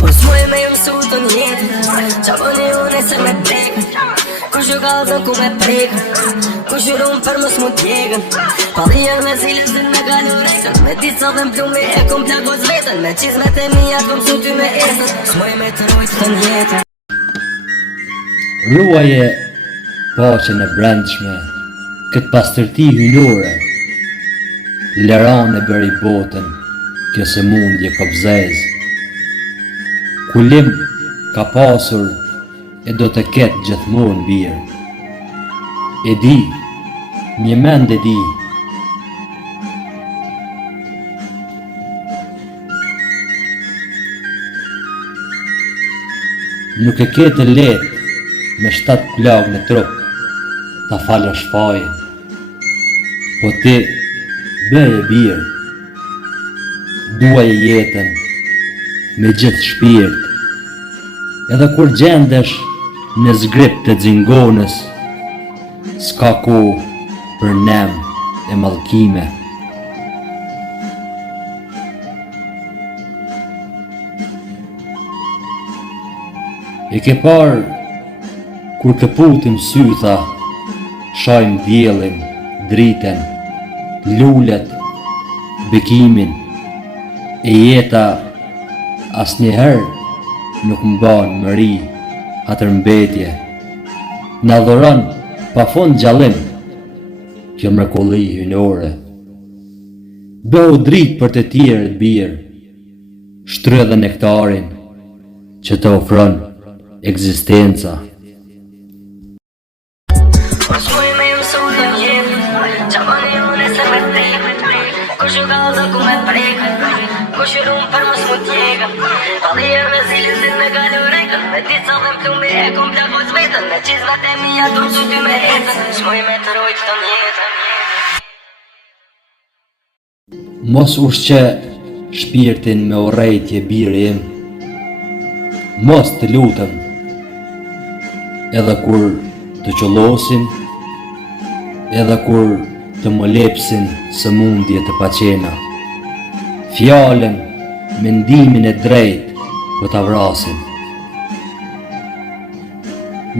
S'moj me ju mësu të njetë qa bëni une se me prekën Kush ju kalzën ku me prekën Kush ju rumë për mës mu t'jegën Pallijen me zilës din me kalu rejtën Me dica dhe m'plumi e kum plagos vetën Me qizmet e mija kum su ty me esën S'moj me të rojtë të njetën Ruaje paqen e brendshme, këtë pastërti hynore, lerane bëri botën, kjo se mundje kobzez. Kulim ka pasur e do të ketë gjithmonë birë. E di, një mend e di, nuk e ketë letë me 7 plagë në trup, ta falë shfajin. Po ti, bëje birë, duaje jetën, me gjithë shpirt, edhe kur gjendesh në zgrip të xingonës, s'ka kohë për nem e mallkime. E ke parë kur këputim sytha, shajmë diellin, dritën, lulet, bekimin, e jeta asnjëherë nuk mban mëri atër mbetje. Na dhuron pa fund gjallim kjo mrekulli hynore. Bëu dritë për të tjerët birë, shtrë dhe nektarin që të ofron ekzistenca. S'moj me ju mësu të njetë qa bëni une se me prekën Kush ju kalzën ku me prekën Kush ju rumë për mës mu t'jegën Pallijen me zilës din me kalu rejtën Me dica dhe m'plumi e kum plagos vetën Me qizmet e mija kum su ty me esën S'moj me të rojtë të njetën Mos ushqe shpirtin me urrejtje birë im, mos të lutëm, edhe kur të qollosin, edhe kur të më lepsin së mundje të paqena. Fjallën, mendimin e drejt për ta vrasin.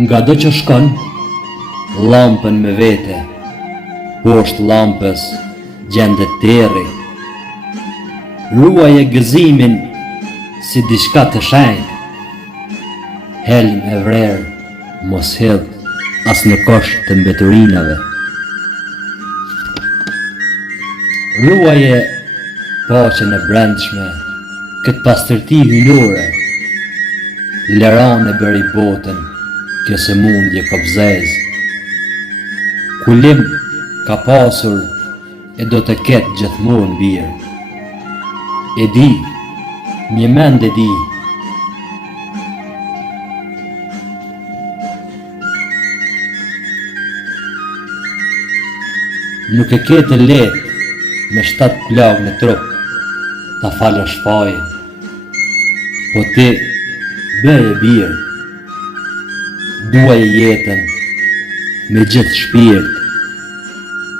Nga do që shkon, lampën me vete, poshtë lampës gjendet terri. Ruaje gëzimin si diçka të shenjtë. Helm e vrerë, mos hedh as në kosh të mbeturinave. Ruaje paqen e brendshme, këtë pastërti hynore, lerane bëri botën, kjo se mundje kobzez. Kulim ka pasur e do të ketë gjithmonë birë. E di, një mend e di, nuk e ketë letë me 7 plagë në trup, ta falë shfajin. Po ti, bëje birë, duaje jetën, me gjithë shpirt,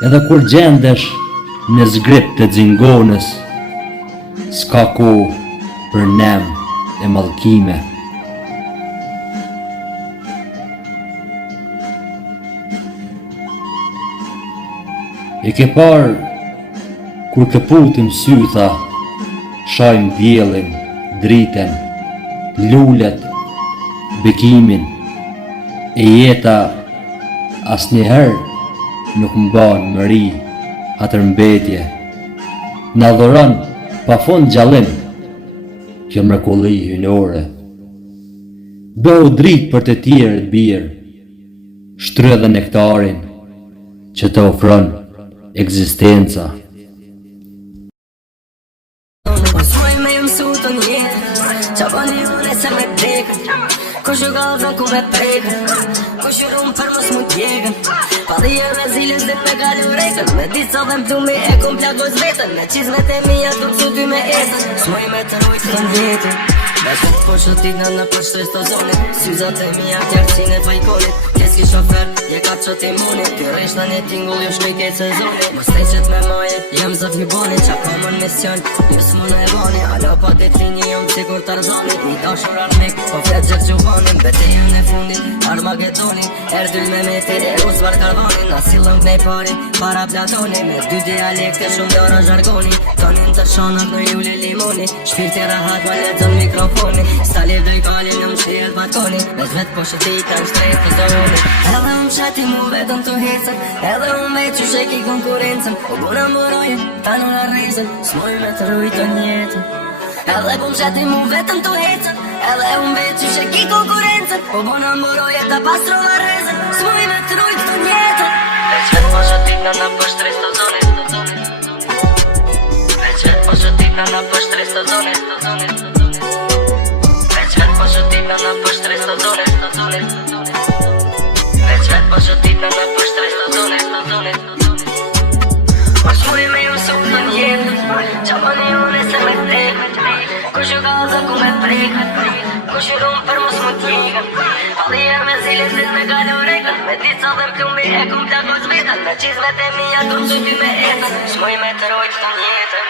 edhe kur gjendesh në zgrip të xingonës, s'ka kohë për nem e mallkime. E ke parë kur këputim sytha, shajmë diellin, dritën, lulet, bekimin, e jeta asnjëherë nuk mban mëri atër mbetje. Na dhuron pa fund gjallim kjo mrekulli hynore. Bëu dritë për të tjerët birë, shtrë dhe nektarin që të ofron ekzistenca. S'moj me ju mësu të njetë qa bëni une se me prekën Kush ju kalzën ku me prekën Kush ju rumë për mës mu t'jegën Pallijen me zilës din me kalu rejtën Me dica dhe m'plumi e kum plagos vetën Me qizmet e mija kum su ty me esën S'moj me të rojtë të njetën Me shkët po shëtit në për shtres të zonit. Syzat e mija tjerësin e fajkonit. Keski shofer, je ka që ti munit. Ti resh në një tingull, jo shkej kejt sezonit. Më steqet me majet, jem zët hibonit. Qa ka mën mision, ju s'mu në e bani. Alo pa dit linji, jom sigur Tarzanit. Një dashur armik, po flet gjek gjuhanin. Bete jem në fundit, Armagedonin. Erdyll me metin e rus var karvanin. Na silëm t'nej pari, para Platonin. Me dy dialekte shumë dora zhargoni. Tonin të shanat në juli limoni. Shpirti rahat ma letën mikrofoni. Staliv doj kalin në mshirë balkoni. Veç vet po shëtit në shtres të zoni. Edhe unë shati mu vetëm të hecën. Edhe unë veç që sheki konkurencën. O buna mbëroje, ta në arrizën. S'moj me të rujtë njetën. Edhe unë shati mu vetëm të hecën. Edhe unë veç që sheki konkurencën. O buna mbëroje, ta pastro arrizën. S'moj me të rujtë njetën. Veç vet po shëtit në për shtres të zoni. Veç vet po shëtit në për shtres të zoni. Veç vet po shëtit në për shtres të zoni. Veç vet po shëtit në për shtres të zoni. Mos muj me ju su në jetë. Qa më një une se me tek. Kush ju gaza ku me prek. Kush ju rumë për mos më tjekën. Palier me zilin zit me gale urekën. Me dica dhe m'plumbi e kum plako zvetën. Me qizmet e mija kum që ty me etën. Shmuj me të rojtë të njetën.